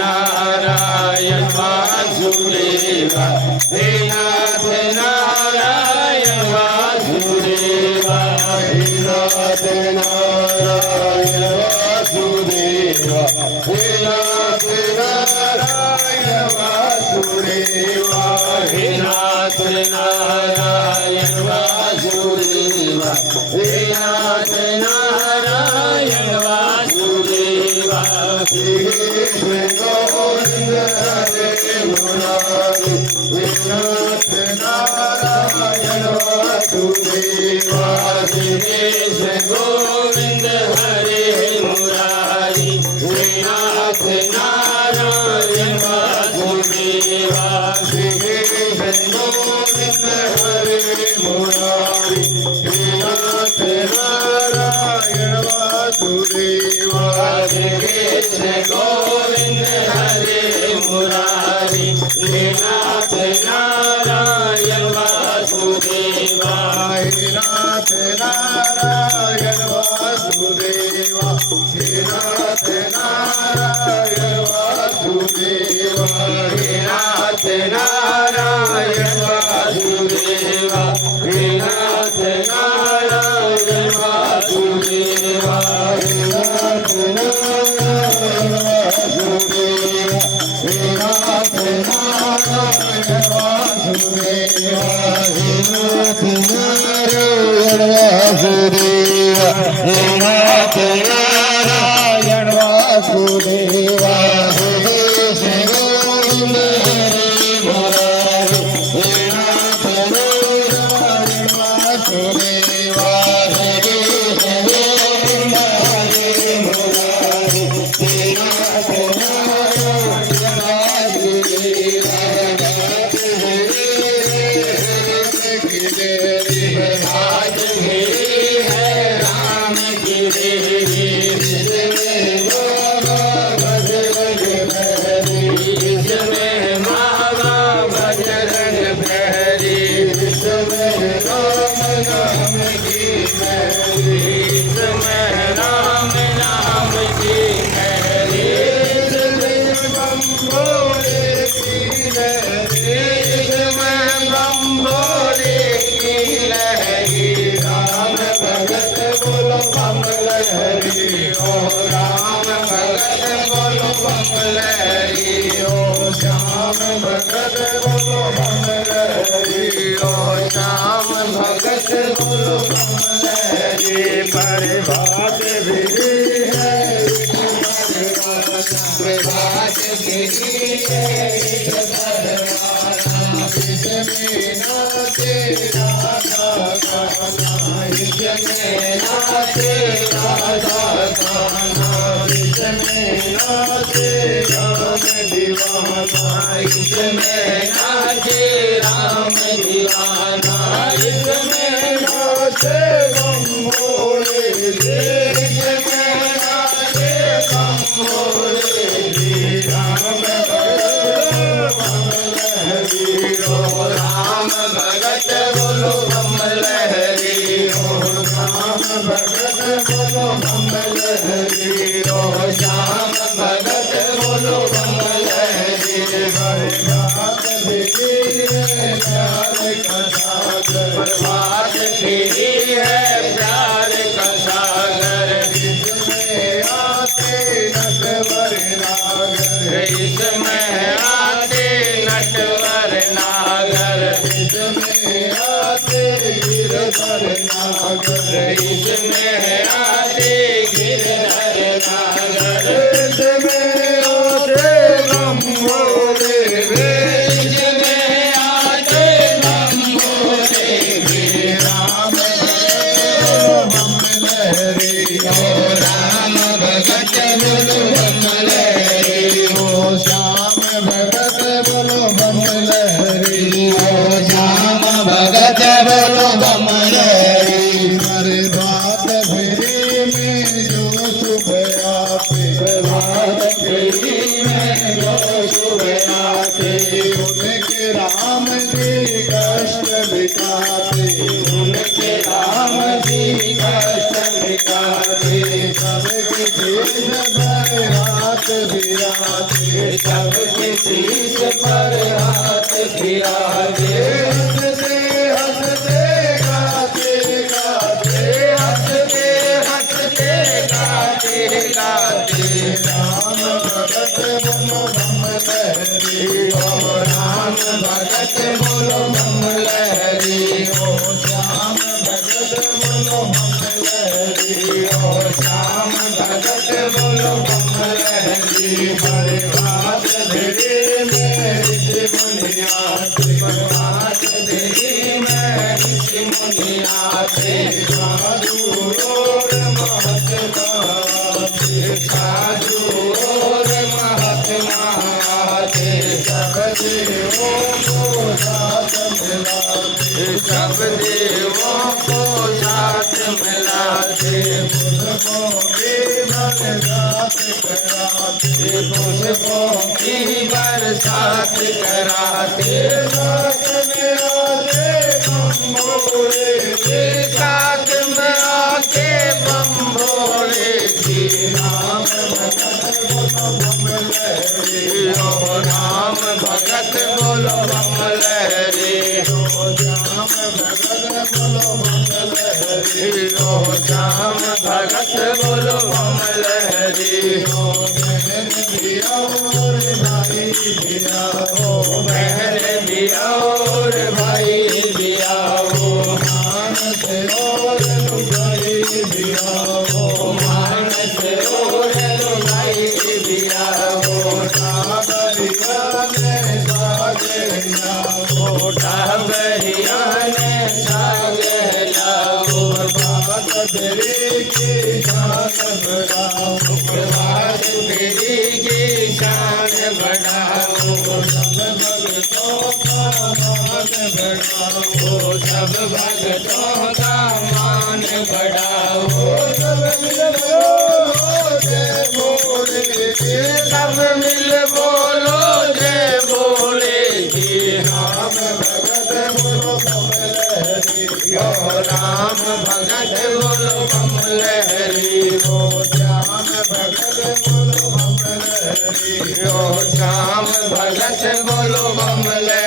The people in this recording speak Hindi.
नारायण वासुदेवा हे नाथ नारायण वासुदेवा हे नाथ नारायण वासुदेवा हे नाथ नारायण वासुदेवा हे नाथ नारायण वासुदेवा हे नाथ नारायण वासुदेवा गोविंद हरे मुरारी नाथ नारायण वासुदेवा श्री गोविंद हरे मुरारी नाथ नारायण वासुदेवा श्री गोविंद हरे मुरारी नाथ नारायण वासुदेवा गोविंद हरे मुरारी नाथ नारायण वासुदेवा नाथ नारायण वासुदेवा नाथ नारायण वासुदेवा नाथ नारायण वासुदेवा नाथ नारायण वासुदेवा नाथ नारायण वासुदेवा राम भगत बोलो बम लहरी हो सबके शीश पर हाथ बिराजे सबके शीश पर हाथ बिराजे हंसते हंसते गाते गाते हंसते हंसते गाते गाते राम भगत बोलो बम लहरी ओ राम भगत बोलो बम लहरी ओ श्याम भगत बोलो बम लहरी ओ श्याम भगत बोलो बम लहरी बड़े बात तेरे में ऋषि मुनिया बात तेरी में ऋषि मुनिया साधु और महात्मा साधु और महात्मा सब देवों को साथ मिला सब देवों को साथ मिलाते पुष्पों की बरसात कराते पुष्पों की बरसात कराते साथ में आते बम भोले साथ में आके बम भोले जी नाम भगत बोलो बम लहरी ओ राम भगत बोलो बम लहरी ओ श्याम भगत बोलो बम लहरी ओ श्याम भगत बोलो बम लहरी ओ बहन भी और भाई भी आओ बहन भी और भाई भी आओ मानस और लुगाई भी आओ मानस और लुगाई भी आओ टाबरिया ने सागे लाओ टाबरिया ने सागे लाओ बात तेरी की शान बढ़ाओ बात तेरी की शान बढ़ाओ सब भक्तों का मान बढ़ाओ सब भक्तों का मान बढ़ाओ सब मिल बोलो जय भोले सब मिल बोलो जय भोले जी राम भगत बोलो बम लहरी ओ राम भगत बोलो बम लहरी ओ श्याम भगत बोलो बम लहरी ओ श्याम भगत बोलो बम लहरी